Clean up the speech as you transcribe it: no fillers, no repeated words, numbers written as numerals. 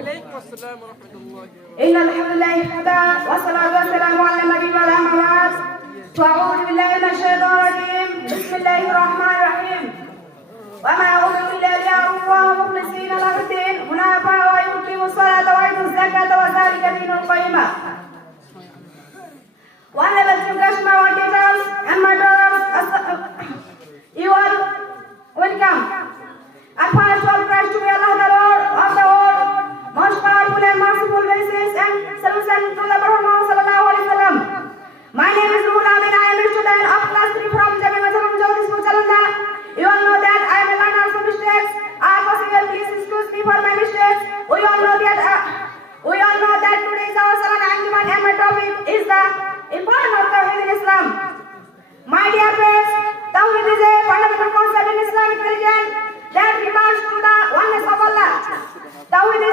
وعليكم السلام ورحمة الله وبركاته. إن الحمد لله وحده والصلاة والسلام على النبي محمد. فأعوذ بالله من الشيطان الرجيم. بسم الله الرحمن الرحيم. وما أمروا إلا ليعبدوا الله مخلصين له الدين حنفاء ويقيموا الصلاة ويؤتوا الزكاة وذلك دين القيمة. Honorable speakers, my teachers and my brothers, you are welcome. And first all praise to be Allah, the Lord of the world, most powerful and merciful gracious, and salvation to the Prophet Muhammad sallallahu alaihi wasallam. My name is Ruhul Amin. I am a student of class 3 from Jami Masalam Jawdi School, Jalanda. You all know that I am a learner, so mistakes are possible. Please excuse me for my mistakes. We all know that today is our Salat Anjuman and my topic is the importance of Tawheed in Islam. My dear friends, Tawheed is a fundamental concept in Islamic religion that refers to the oneness of Allah. Tawheed is